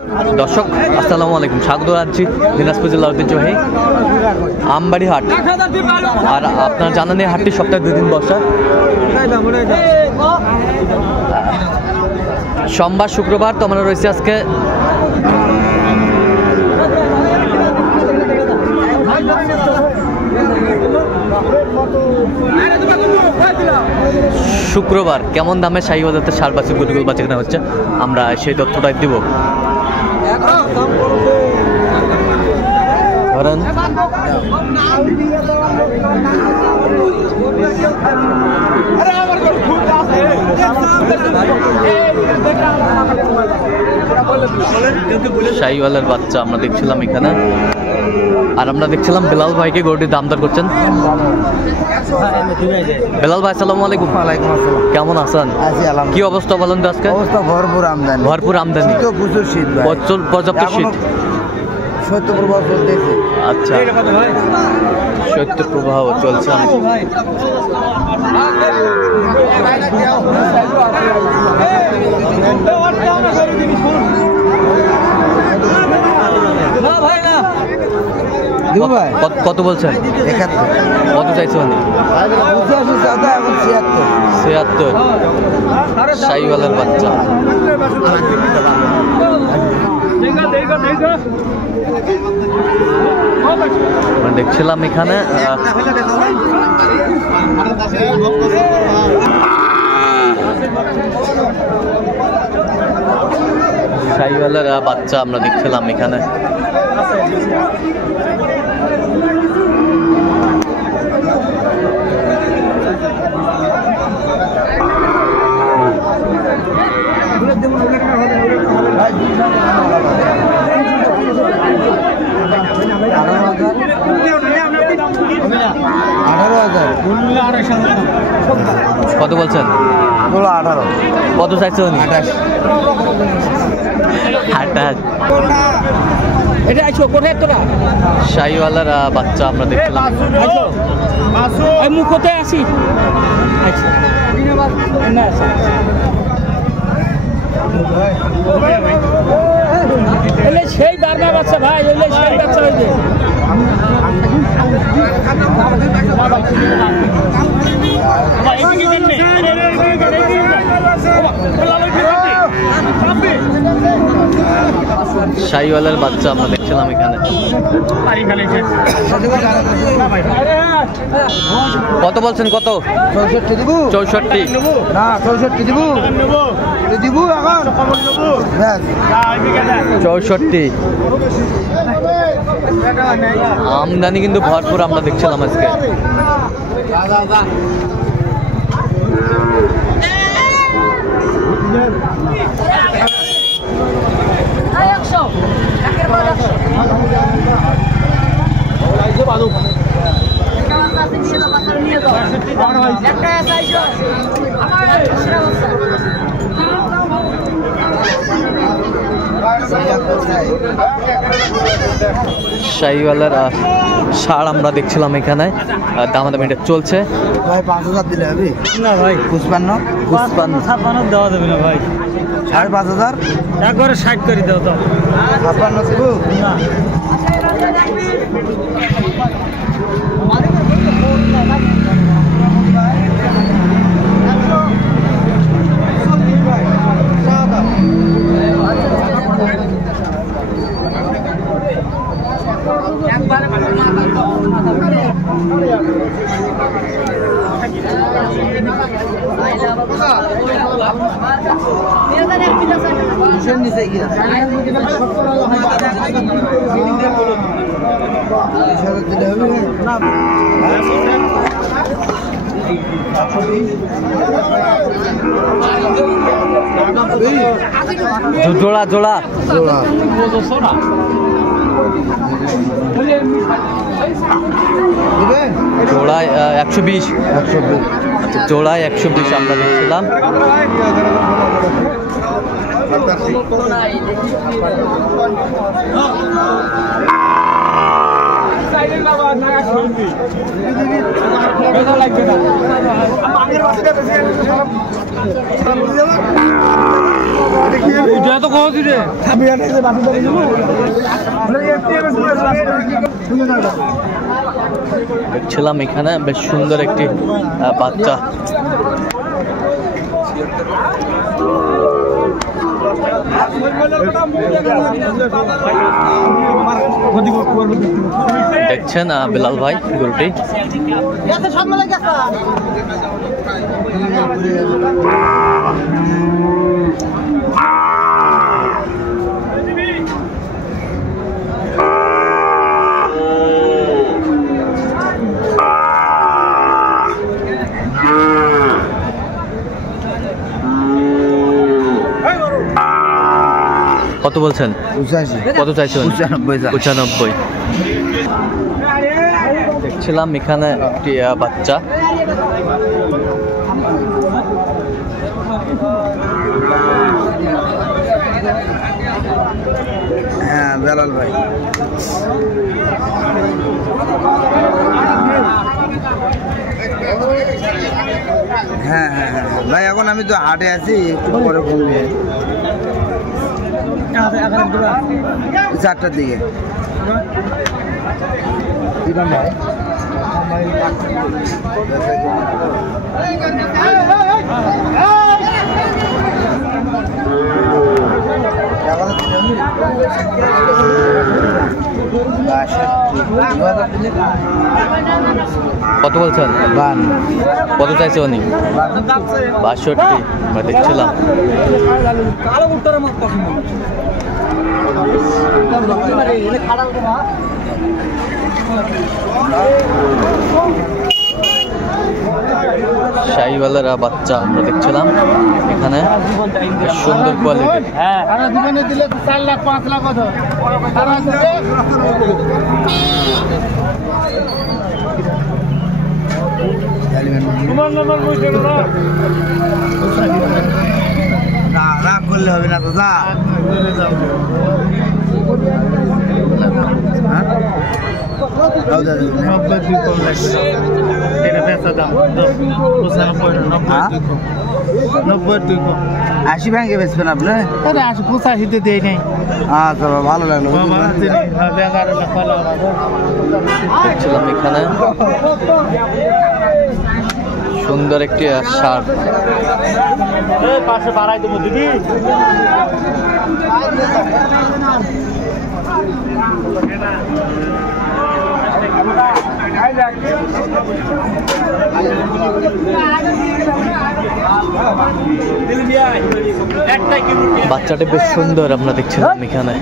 দর্শক আসসালামু আলাইকুম, স্বাগত জানাচ্ছি দিনাজপুর জেলার ঐতিহ্যবাহী আমবাড়ি হাট। আর আপনার জানেন এই হাটটি সপ্তাহে 2 দিন বসা, সোমবার শুক্রবার। তো আমরা রয়েছে আজকে শুক্রবার। কেমন দামে শাহীবাজারতে ষাঁড় বাছুর গরুগুলো বাচ্চা কেনা হচ্ছে, আমরা সেই তথ্যটাই দিব। ধরেন শাহীওয়ালের বাচ্চা আমরা দেখছিলাম এখানে, আর আমরা দেখছিলাম বেলাল ভাইকে গরুটির দাম দর করছেন। বেলাল ভাই আসসালামু আলাইকুম। ওয়ালাইকুম আসসালাম। কেমন আছেন? কি অবস্থা বলেন তো আজকে? অবস্থা ভরপুর আমদানি। ভরপুর আমদানি, প্রচুর শীত, পর্যাপ্ত শীত, শৈত্যপ্রবাহ চলতেছে। আচ্ছা, শৈত্যপ্রবাহ চলছে। কত বলছেন? 71। কত চাইছে মানে? 76। শাহীওয়ালের বাচ্চা। দেখছিলাম এখানে শাহীওয়ালের বাচ্চা আমরা দেখছিলাম এখানে। কত বলছেন? 18। কত চাইছে? 28। শাহীওয়ালের বাচ্চা আমরা দেখছিলাম। মুখতে আসি সেই বার্মা বাচ্চা ভাই, সেই বাচ্চা হয়েছে। শাহীওয়ালের বাচ্চা আমরা দেখছিলাম এখানে। কত বলছেন? কত? 64 দিব। 64 না, 64 দিব। দিব এখন 64। আমদানি কিন্তু ভরপুর আমরা দেখছিলাম আজকে। শাহীওয়ালের ষাঁড় আমরা দেখছিলাম এখানে, দামাদামিটা চলছে। ভাই 5000 দিলে হবে না ভাই, 55 56 দেওয়া যাবে না ভাই। 5500 একবারে 60 করে দাও তো। 56 দিব না। নিচে গিয়ে জোড়া জোড়া জোড়ায় 120। আচ্ছা, জোড়ায় 120 আমরা দেখছিলাম। দেখছিলাম এখানে বেশ সুন্দর একটি বাচ্চা। দেখছেন বিলাল ভাই গরুটি। কত বলছেন? কত চাইছেন? 95। দেখছিলাম এখানে একটি বাচ্চা। হ্যাঁ বেলাল ভাই। হ্যাঁ হ্যাঁ হ্যাঁ ভাই, এখন আমি তো হাটে আছি, একটু পরে ঘুমিয়ে 4টার দিকে। কত বলছেন? কত চাইছে উনি? 62। দেখছিলাম শাহিওয়ালের বাচ্চা আমরা দেখছিলাম এখানে, বেশ সুন্দর কোয়ালিটি। দিলে 4 লাখ 5 লাখ রাগ করলে হবে না দাদা। আশি ব্যাংকে বেচবেন আপনি? 85 দেয় নাই। আচ্ছা ভালো লাগলো। দেখছিলাম এখানে সুন্দর একটি শার্ট। পাশে বাড়াই দেবো দিদি। বাচ্চাটা বেশ সুন্দর আমরা দেখছিলাম এখানে।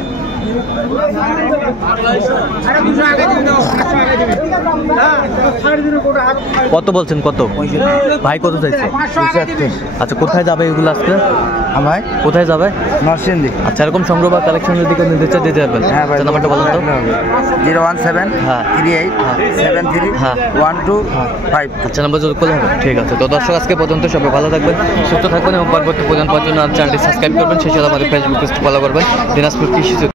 কত বলছেন? কত ভাই কত চাইছে? 75। আচ্ছা কোথায় যাবে এগুলো আজকে ভাই কোথায় যাবে? নরসিংদী। আচ্ছা এরকম সংগ্রহ বা কালেকশনের দিকে নির্দেশ দিতে পারবেন? হ্যাঁ ভাই, নাম্বারটা বলুন তো। 017 হ্যাঁ 38 73 হ্যাঁ 125। আচ্ছা নাম্বার যোগ করলে হবে। ঠিক আছে, তো দর্শক আজকে পর্যন্ত সবাই ভালো থাকবেন, সুস্থ থাকবেন এবং পরবর্তী প্রজন্ম পাওয়ার জন্য চ্যানেলটি সাবস্ক্রাইব করবেন। সেই সাথে আমাদের ফেসবুক পেজটি ফলো করবেন। দিনাজপুর কৃষি